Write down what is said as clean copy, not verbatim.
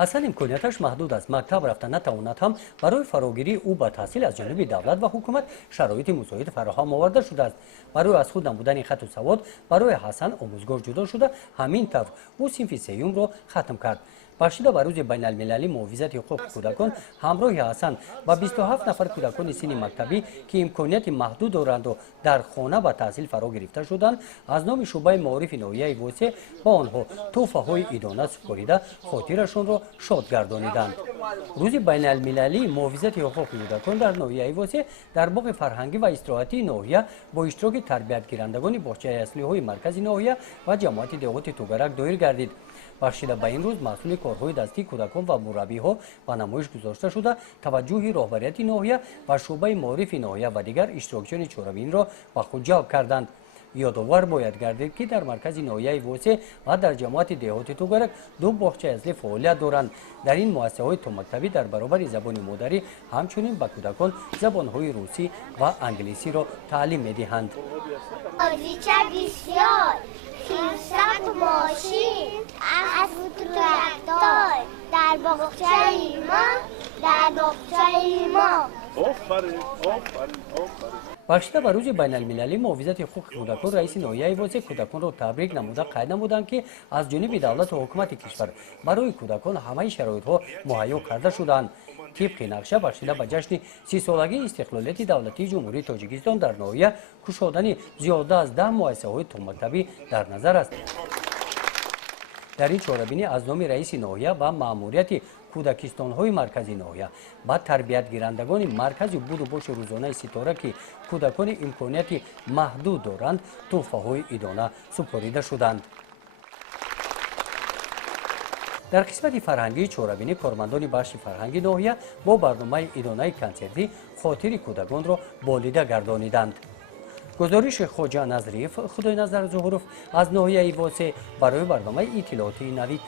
ҳасан имконияташ маҳдуд аст. Мактаб рафта натавонад ҳам барои фарогирии ӯ ба таҳсил аз ҷониби давлат ва ҳукумат шароити мусоид фароҳам оварда шудааст. Барои аз худ намудани хату савод барои Ҳасан омӯзгор ҷудо шуда, ҳамин тавр ӯ синфи сеюмро хатм кард. бахшида ба рӯзи байналмилалии муҳофизати ҳуқуқи кӯдакон ҳамроҳи Ҳасан ба 27 нафар кӯдакони синни мактабӣ ки имконияти маҳдуд доранду дар хона ба таҳсил фаро гирифта шуданд, аз номи шуъбаи маорифи ноҳияи Восе ба онҳо тӯҳфаҳои идона супорида хотирашонро шод гардониданд. рӯзи байналмилалии муҳофизати ҳуқуқи кӯдакон дар ноҳияи Восе дар боғи фарҳангӣ ва истироҳатии ноҳия бо иштироки тарбиятгирандагони боғчаи аслиҳои маркази ноҳия ва ҷамоати деҳоти Тугарак доир гардид. бахшида ба ин рӯз масъули корҳои дастии кӯдакон ва мураббиҳо ба намоиш гузошта шуда, таваҷҷӯҳи роҳбарияти ноҳия ва шуъбаи маорифи ноҳия ва дигар иштирокчиёни чорабинро ба худ ҷалб карданд. ёдовар бояд гардид ки дар маркази ноҳияи Восе ва дар ҷамоати деҳоти Тугарак ду боғчаи аслӣ фаъолият доранд. дар ин муассисаҳои томактабӣ дар баробари забони модарӣ ҳамчунин ба кӯдакон забонҳои русӣ ва англисиро таълим медиҳанд. خیرسک ماشین از تراکتور در باغچه ما бахшида ба рӯзи байналмилалии муҳофизати ҳуқуқи кӯдакон раиси ноҳияи Восе кӯдаконро табрик намуда қайд намуданд ки аз ҷониби давлату ҳукумати кишвар барои кӯдакон ҳамаи шароитҳо муҳайё карда шудаанд. тибқи нақша бахшида ба ҷашни 30-солагии истиқлолияти давлатии ҷумҳурии Тоҷикистон дар ноҳия кушодани зиёда аз 10 муассисаҳои томактабӣ дар назар аст. дар ин чорабинӣ аз номи раиси ноҳия ва маъмурияти кӯдакистонҳои маркази ноҳия ба тарбиятгирандагони маркази буду боши рӯзонаи Ситора ки кӯдакони имконияти маҳдуд доранд тӯҳфаҳои идона супорида шуданд. дар қисмати фарҳангии чорабинӣ кормандони бахши фарҳанги ноҳия бо барномаи идонаи консертӣ хотири кӯдаконро болида гардониданд. гузориши Хоҷа Назриев, Худойназар Зуҳуров аз ноҳияи Восе барои барномаи иттилоотии Навид.